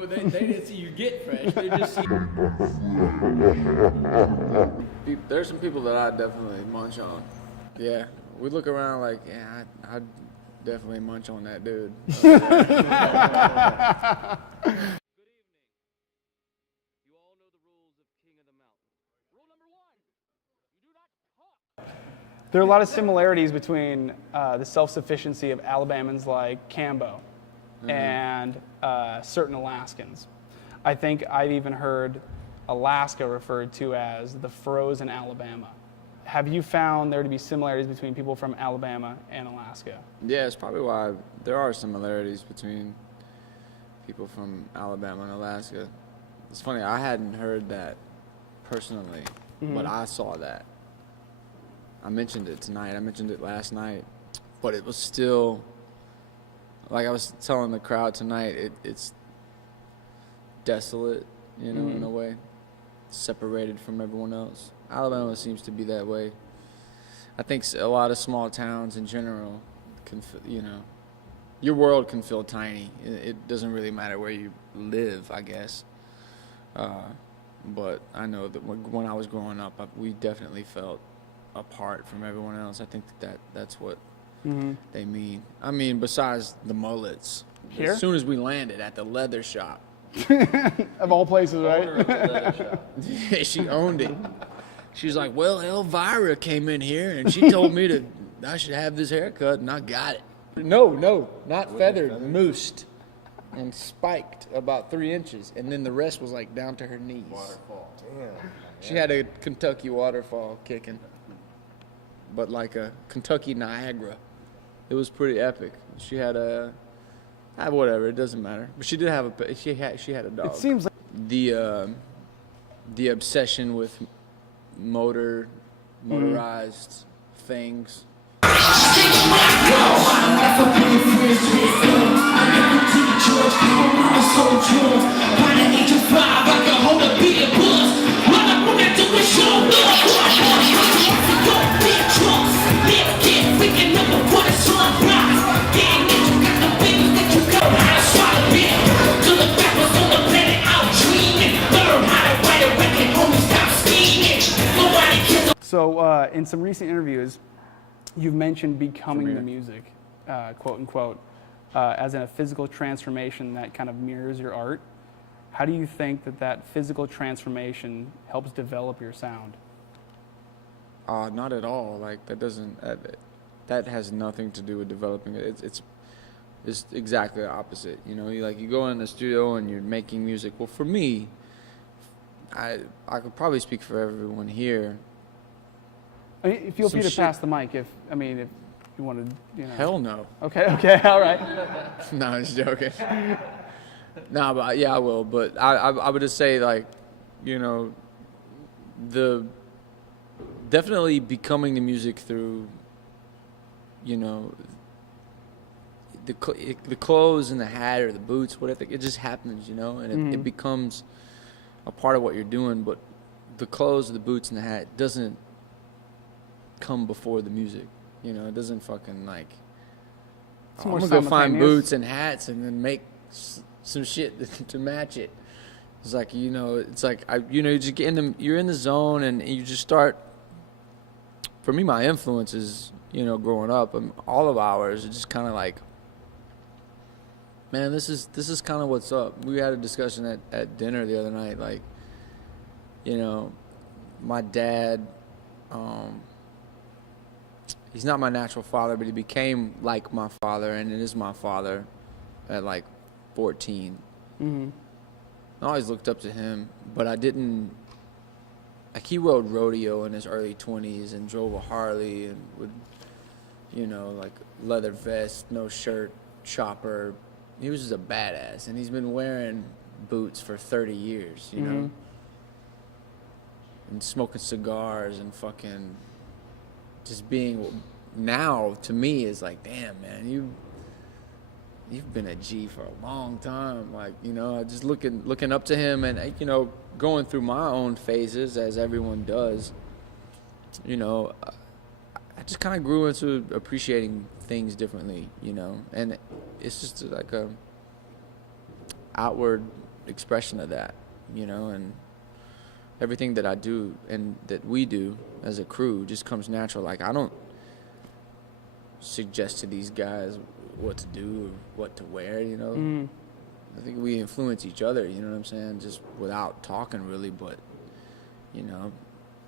but they didn't see you get fresh. They just see. There's some people that I definitely munch on. Yeah, we look around like, yeah, I'd definitely munch on that dude. There are a lot of similarities between the self-sufficiency of Alabamans like Cambo and certain Alaskans. I think I've even heard Alaska referred to as the frozen Alabama. Have you found there to be similarities between people from Alabama and Alaska? Yeah, it's probably why there are similarities between people from Alabama and Alaska. It's funny, I hadn't heard that personally, but I saw that. I mentioned it tonight. I mentioned it last night, but it was still, like I was telling the crowd tonight, it's desolate, you know, in a way, separated from everyone else. Alabama seems to be that way. I think a lot of small towns in general can, you know, your world can feel tiny. It doesn't really matter where you live, I guess. But I know that when I was growing up, we definitely felt apart from everyone else. I think that's what they mean. I mean, besides the mullets. Here? As soon as we landed at the leather shop. Of all places, right? Yeah, she owned it. She was like, well, Elvira came in here and she told me I should have this haircut, and I got it. No, not feathered, moosed and spiked about 3 inches, and then the rest was like down to her knees. Waterfall. Damn. She had a Kentucky waterfall kicking, but like a Kentucky Niagara. It was pretty epic. She had whatever, it doesn't matter. But she did have she had a dog. It seems like The obsession with motorized things. So in some recent interviews, you've mentioned becoming the music, quote unquote, as in a physical transformation that kind of mirrors your art. How do you think that physical transformation helps develop your sound? Not at all. Like that has nothing to do with developing it. It's exactly the opposite. You know, you go in the studio and you're making music. Well, for me, I could probably speak for everyone here. I mean, feel free to pass the mic if you wanted. You know. Hell no. Okay, all right. No, I'm just joking. No, but yeah, I will. But I would just say, like, you know, definitely becoming the music through, you know, the clothes and the hat or the boots, whatever. It just happens, you know, and it becomes a part of what you're doing. But the clothes, the boots, and the hat doesn't come before the music. You know, it doesn't fucking like, I'm gonna go find boots and hats and then make some shit to match it. It's like, you know, you just get you're in the zone and you just start. For me, my influences, you know, growing up, all of ours, are just kind of like, man, this is kind of what's up. We had a discussion at dinner the other night, like, you know, my dad, he's not my natural father, but he became like my father, and it is my father at like 14. I always looked up to him, but I didn't. Like, he rode rodeo in his early 20s and drove a Harley and would, you know, like leather vest, no shirt, chopper. He was just a badass, and he's been wearing boots for 30 years, you know, and smoking cigars and fucking just being. Now to me is like, damn, man, you've been a G for a long time. Like, you know, just looking up to him, and, you know, going through my own phases as everyone does. You know, I just kind of grew into appreciating things differently, you know, and it's just like a outward expression of that, you know, and everything that I do and that we do as a crew just comes natural. Like, I don't suggest to these guys what to do or what to wear, you know. I think we influence each other, you know what I'm saying, just without talking really, but, you know,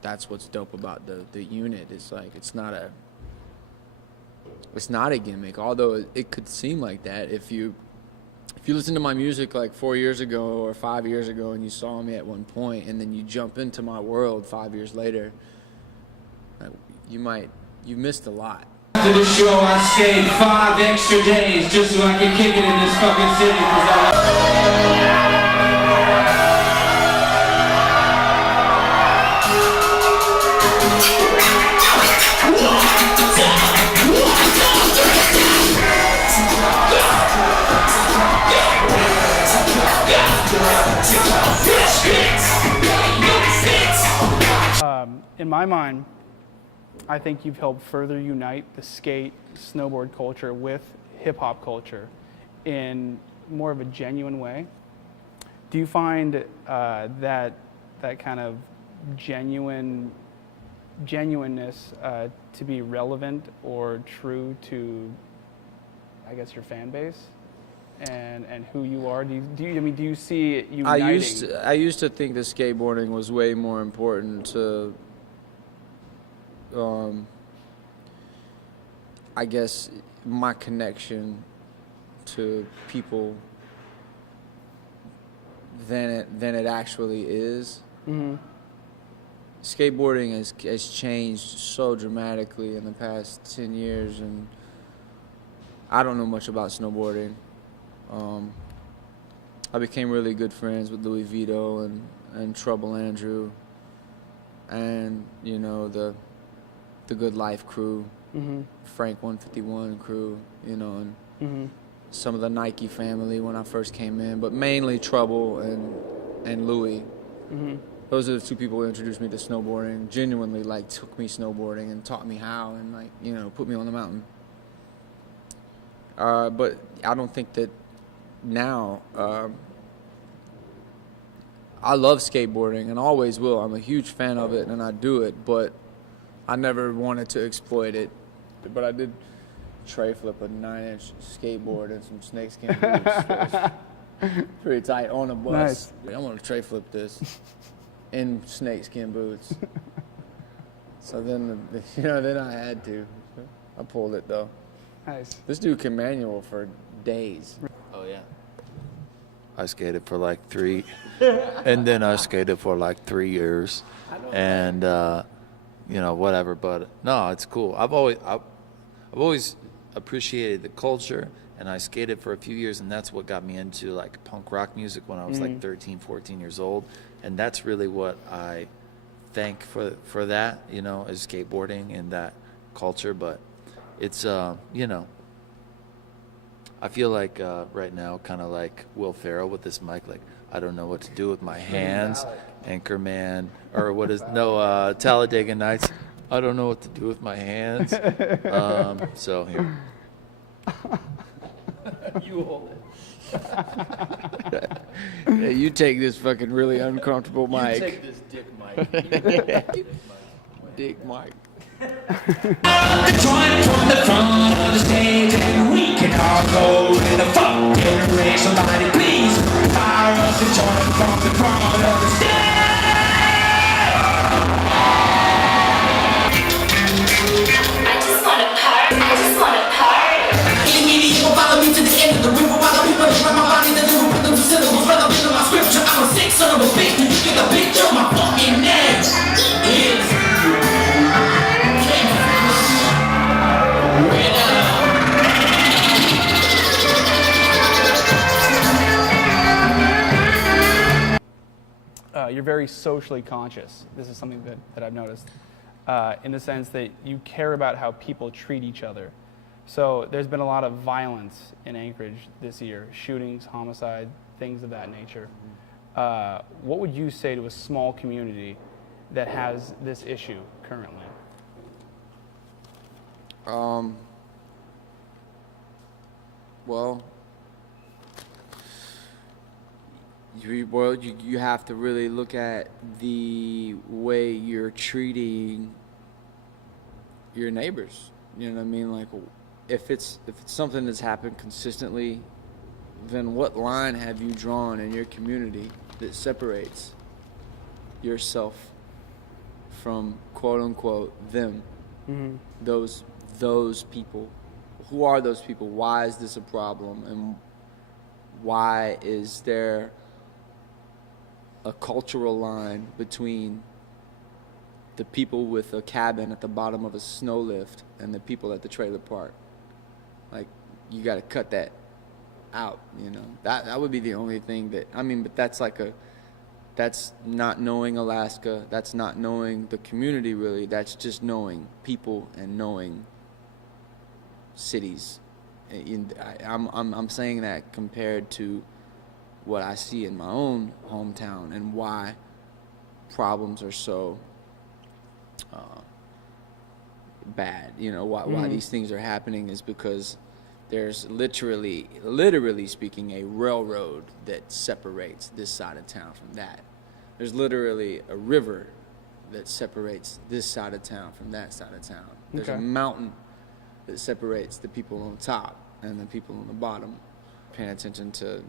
that's what's dope about the unit. It's like, it's not a gimmick, although it could seem like that if you listen to my music like 4 years ago or 5 years ago and you saw me at one point and then you jump into my world 5 years later, you missed a lot. After the show, I stayed 5 extra days just so I could kick it in this fucking city. In my mind, I think you've helped further unite the skate snowboard culture with hip hop culture in more of a genuine way. Do you find that kind of genuineness to be relevant or true to, I guess, your fan base and who you are? Do you see it uniting? I used to think that skateboarding was way more important to, I guess, my connection to people than it actually is. Mm-hmm. Skateboarding has changed so dramatically in the past 10 years, and I don't know much about snowboarding. I became really good friends with Louis Vito and Trouble Andrew, and, you know, the Good Life crew, Mm-hmm. Frank 151 crew, you know, and Mm-hmm. some of the Nike family when I first came in, but mainly Trouble and Louis. Mm-hmm. Those are the two people who introduced me to snowboarding, genuinely, like, took me snowboarding and taught me how and, like, you know, put me on the mountain. But I don't think that now, I love skateboarding and always will. I'm a huge fan of it and I do it, but I never wanted to exploit it. But I did tray flip a 9-inch skateboard and some snakeskin boots. Pretty tight on a bus. Nice. I want to tray flip this in snakeskin boots. So then, you know, then I had to. I pulled it though. Nice. This dude can manual for days. Oh yeah. I skated for like 3, and then I skated for like 3 years, and you know, whatever. But no, it's cool. I've always appreciated the culture, and I skated for a few years, and that's what got me into like punk rock music when I was like 13, 14 years old, and that's really what I thank for that, you know, is skateboarding and that culture. But it's you know, I feel like right now, kind of like Will Ferrell with this mic, like, I don't know what to do with my hands, Anchorman, or Talladega Nights. I don't know what to do with my hands. So here. You hold it. Yeah, you take this fucking really uncomfortable mic. You take this dick mic. Dick mic. Join from the front of the stage and we can all go in a fucking race. Somebody please fire us and join from the front of the stage. I just wanna party. I just wanna party. Immediately follow me to the end of the river while the people destroy my body. The little rhythm syllables, run up into my scripture. I'm a sick son of a bitch. Did you get the picture? My fucking name is. You're very socially conscious. This is something that I've noticed, in the sense that you care about how people treat each other. So there's been a lot of violence in Anchorage this year, shootings, homicide, things of that nature. What would you say to a small community that has this issue currently? Well, you have to really look at the way you're treating your neighbors. You know what I mean? Like, if it's something that's happened consistently, then what line have you drawn in your community that separates yourself from quote unquote them? Mm-hmm. Those people. Who are those people? Why is this a problem? And why is there a cultural line between the people with a cabin at the bottom of a snow lift and the people at the trailer park? Like, you got to cut that out, you know. That would be the only thing that, I mean, but that's not knowing Alaska. That's not knowing the community, really. That's just knowing people and knowing cities. I'm saying that compared to what I see in my own hometown and why problems are so bad. You know, why these things are happening is because there's literally speaking, a railroad that separates this side of town from that. There's literally a river that separates this side of town from that side of town. There's a mountain that separates the people on top and the people on the bottom. Paying attention to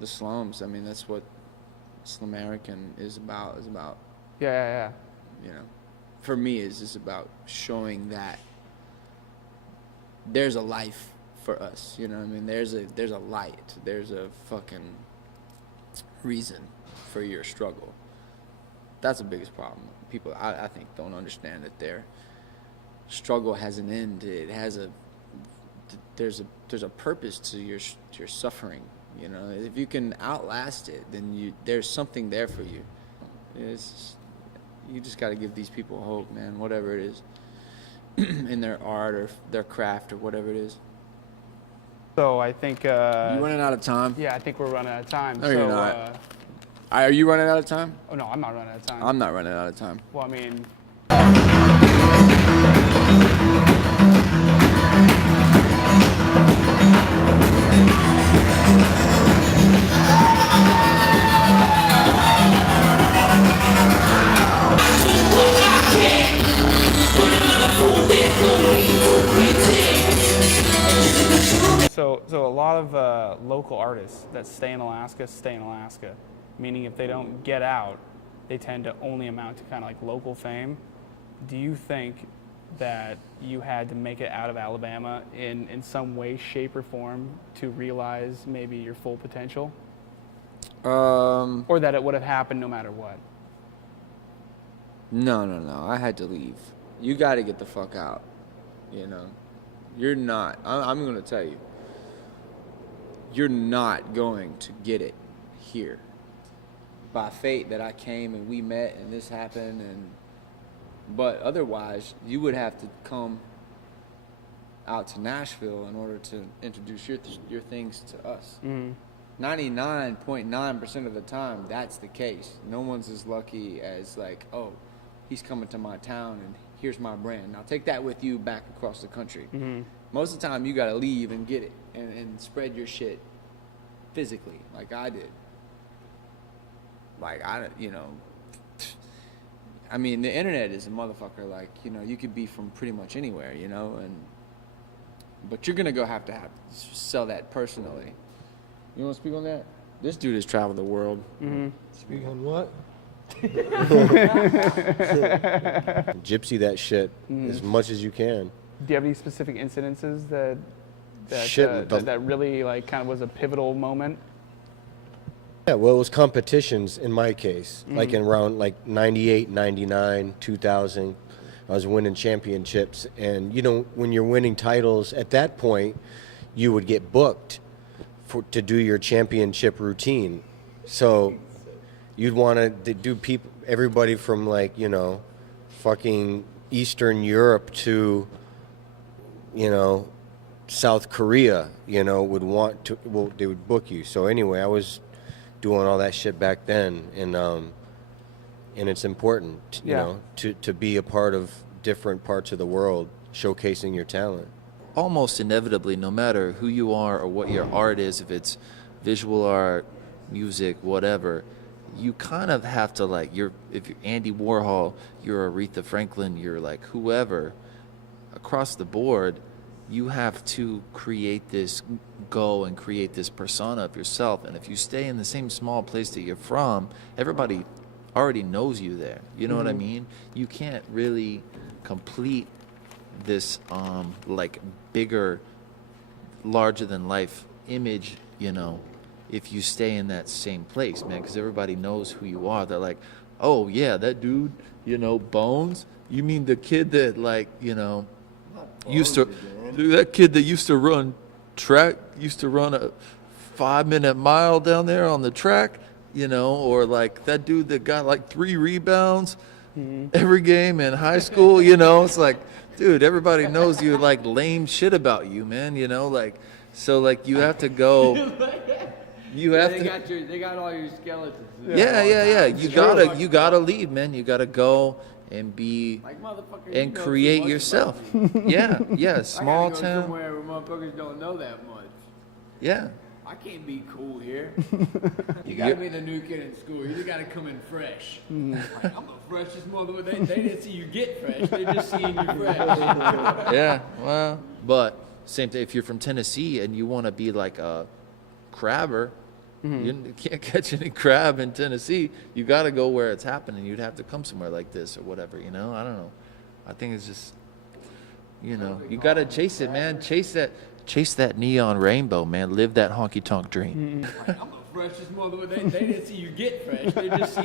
the slums. I mean, that's what Slum American is about. Yeah. You know, for me, is just about showing that there's a life for us. You know what I mean? There's a light. There's a fucking reason for your struggle. That's the biggest problem. People, I think, don't understand that their struggle has an end. It has there's a purpose to your suffering. You know, if you can outlast it, then there's something there for you. You just got to give these people hope, man. Whatever it is, in their art or their craft or whatever it is. So I think. You running out of time? Yeah, I think we're running out of time. No, you're not. Are you running out of time? Oh no, I'm not running out of time. I'm not running out of time. Well, I mean. So a lot of local artists that stay in Alaska, meaning if they don't get out, they tend to only amount to kind of like local fame. Do you think that you had to make it out of Alabama in some way, shape, or form to realize maybe your full potential? Or that it would have happened no matter what? No. I had to leave. You got to get the fuck out. You know, you're not. I'm going to tell you. You're not going to get it here. By fate that I came and we met and this happened, but otherwise you would have to come out to Nashville in order to introduce your things to us. 99.9% of the time that's the case. No one's as lucky as like, oh, he's coming to my town and here's my brand. Now take that with you back across the country. Most of the time you got to leave and get it and spread your shit physically, like I did. Like, I mean, the internet is a motherfucker. Like, you know, you could be from pretty much anywhere, you know, but you're gonna have to sell that personally. You want to speak on that? This dude has traveled the world. Speak on what? Gypsy that shit as much as you can. Do you have any specific incidences that really like kind of was a pivotal moment? Yeah, well, it was competitions in my case, like in around like 98, 99, 2000. I was winning championships, and you know, when you're winning titles at that point, you would get booked to do your championship routine. So you'd want to do everybody from like, you know, fucking Eastern Europe to, you know, South Korea, you know, would want to, well, they would book you. So anyway, I was doing all that shit back then, and it's important, you know, to be a part of different parts of the world, showcasing your talent. Almost inevitably, no matter who you are or what your art is, if it's visual art, music, whatever, you kind of have to like, if you're Andy Warhol, you're Aretha Franklin, you're like whoever, across the board, you have to create this persona of yourself. And if you stay in the same small place that you're from, everybody already knows you there. You know what I mean? You can't really complete this like bigger, larger than life image, you know, if you stay in that same place, man, because everybody knows who you are. They're like, oh yeah, that dude, you know, Bones, you mean the kid that, like, you know, that kid that used to run a 5-minute mile down there on the track, you know, or like that dude that got like 3 rebounds every game in high school, you know. It's like, dude, everybody knows you like lame shit about you, man, you know, like, so like you have to go, they got all your skeletons. yeah. You gotta lead, man. You gotta go and be Like, motherfucker, and you know create too much yourself. about me. Yeah, small I gotta go town. somewhere where motherfuckers don't know that much. Yeah, I can't be cool here. You gotta be the new kid in school. You gotta come in fresh. Like, I'm the freshest motherfucker. They didn't see you get fresh. They just seen you fresh. yeah. Well, but same thing. If you're from Tennessee and you want to be like a crabber, you can't catch any crab in Tennessee. You got to go where it's happening. You'd have to come somewhere like this or whatever, you know? I don't know. I think it's just, you know, you got to chase it, man. Chase that neon rainbow, man. Live that honky tonk dream. Like, I'm the freshest motherfucker. They didn't see you get fresh. They just see